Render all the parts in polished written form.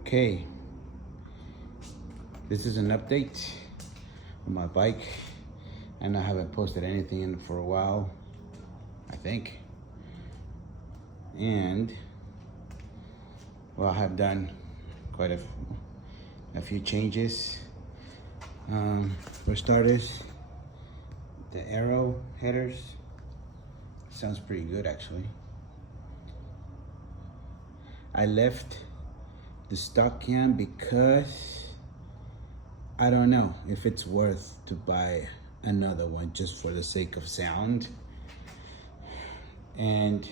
Okay, this is an update on my bike, and I haven't posted anything in for a while, I think. And well, I have done quite a few changes. For starters, the arrow headers sounds pretty good actually. I left the stock cam because I don't know if it's worth to buy another one just for the sake of sound. And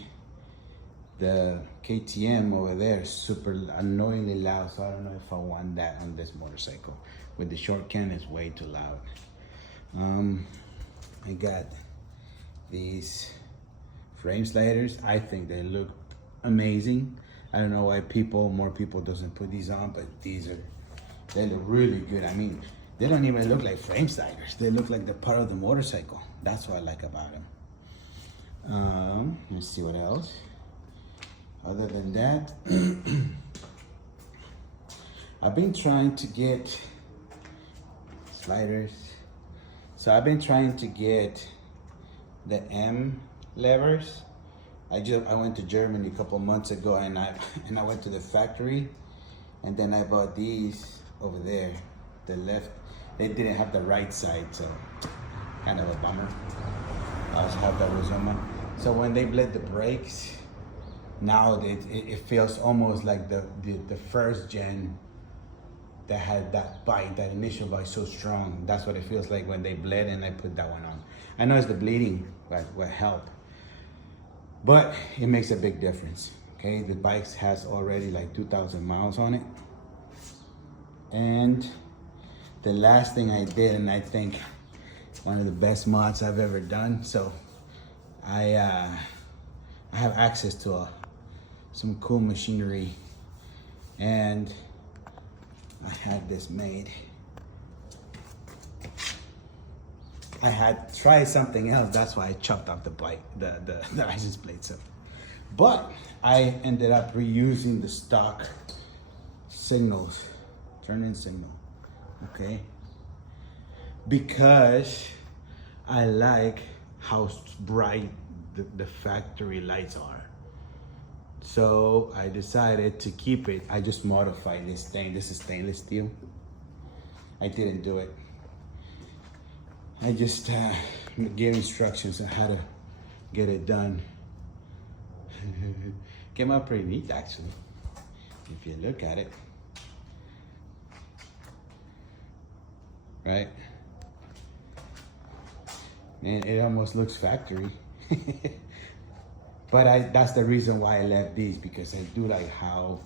the KTM over there is super annoyingly loud, so I don't know if I want that on this motorcycle. With the short can, it's way too loud. I got these frame sliders. I think they look amazing. I don't know why more people doesn't put these on, but they look really good. I mean, they don't even look like frame sliders. They look like they're part of the motorcycle. That's what I like about them. Let's see what else. Other than that, I've been trying to get sliders. So I've been trying to get the M levers. I went to Germany a couple months ago, and I went to the factory, and then I bought these over there. The left, they didn't have the right side, so kind of a bummer. I also have that was on one. So when they bled the brakes, now it feels almost like the first gen that had that bite, that initial bite so strong. That's what it feels like when they bled and I put that one on. I know it's the bleeding what helped, but it makes a big difference. Okay, the bike has already like 2,000 miles on it. And the last thing I did, and I think one of the best mods I've ever done. So I have access to some cool machinery, and I had this made. I had tried something else, that's why I chopped off the license plate. So, but I ended up reusing the stock signals, turn-in signal, okay? Because I like how bright the factory lights are. So I decided to keep it. I just modified this thing. This is stainless steel. I didn't do it. I just gave instructions on how to get it done. Came out pretty neat actually, if you look at it. Right? Man, it almost looks factory. But that's the reason why I left these, because I do like how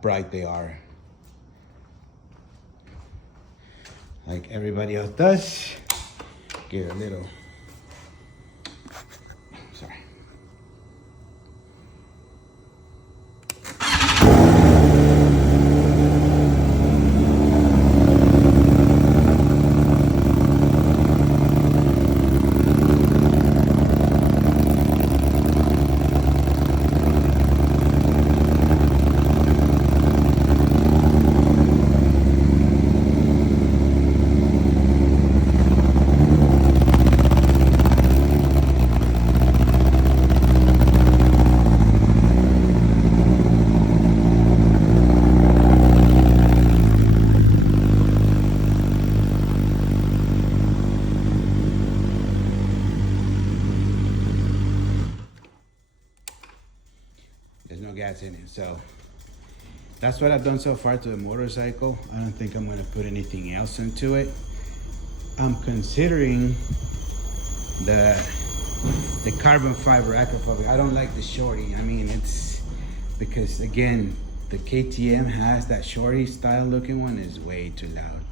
bright they are. Like everybody else does. Give it a little, sorry. Gas in it. So that's what I've done so far to the motorcycle. I don't think I'm going to put anything else into it. I'm considering the carbon fiber acrylic. I don't like the shorty. I mean, it's because again, the KTM has that shorty style looking one is way too loud,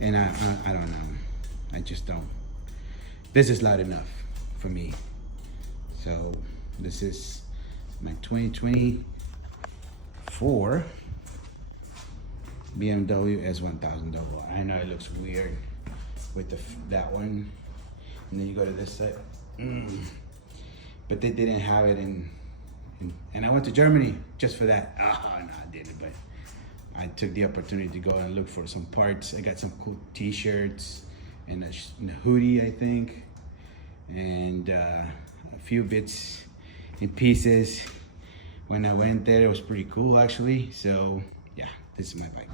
and I don't know. I just don't. This is loud enough for me. So this is my 2024 BMW S1000RR. I know it looks weird with that one, and then you go to this side, but they didn't have it in And I went to Germany just for that. Oh, no, I didn't, but I took the opportunity to go and look for some parts. I got some cool t-shirts and a hoodie, I think, and a few bits and pieces. When I went there, it was pretty cool actually. So yeah, this is my bike.